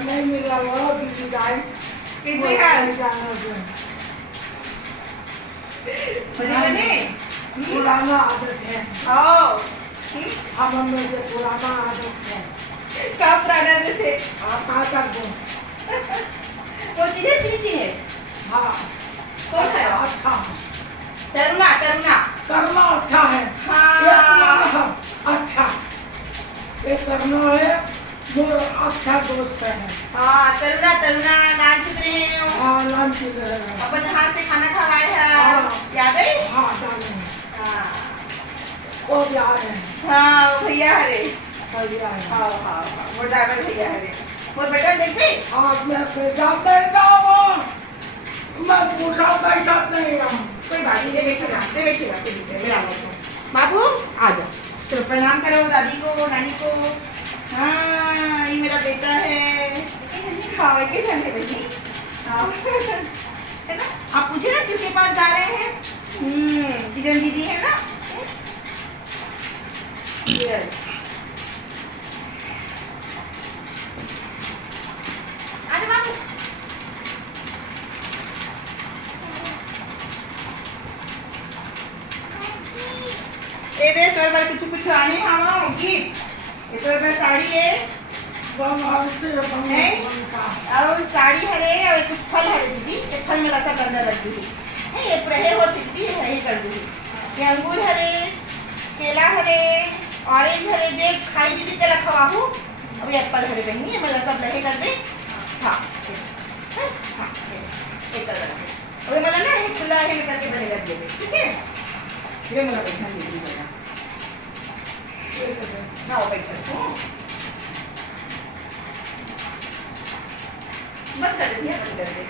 नहीं मिला वो दीदी गाय किससे घर जाना से बने पुराना आदत है हम लोग के पुराना आदत है क्या पुराना आदत है आप कहाँ कर दो वो चीज़ नीचे है हाँ कौन है अच्छा तरुणा तरुणा करना अच्छा है हाँ अच्छा ये करना है वो अच्छा दोस्त है हाँ तरुणा तरुणा नाच चुक रहे हैं हाँ लंच रहेगा अपन हाथ से खाना खवाए हैं हाँ। याद है हाँ जाने हाँ वो जा रहे हैं हाँ वो भैया हरे भैया है हाँ हाँ हाँ वो ड्राइवर भैया हरे और बेटा देख भी आज मैं जाते जाऊँ मैं पूछा बैठा नहीं हूँ कोई बात नहीं बैठेगा मिला बाबू आ जाओ चलो प्रणाम करो दादी को नानी को हाँ ये मेरा बेटा है हाँ वेकेशन है भाई हाँ है ना आप पूछे ना किसके पास जा रहे हैं टीजन दीदी है ना यस आजा बाबू ये दे तो बार कुछ आने हवा होगी ये तो मैं साड़ी है और साड़ी हरे और कुछ फल हरे दीदी ये फल में रसा बंदा रख दी है ये रहे हो दीदी है ही कर दी ये अंगूर हरे केला हरे ऑरेंज हरे जे खाई दीदी के लखवाहू अब ये एप्पल हरे बनी है मैं सब लहे कर दे हाँ हाँ एक कर रखे अभी मतलब ना एक खुला है करके बने रख दे ठीक है ये मेरा बैठा दीदी जगह हाँ वो बैठा बंद कर दे भैया बंद कर दे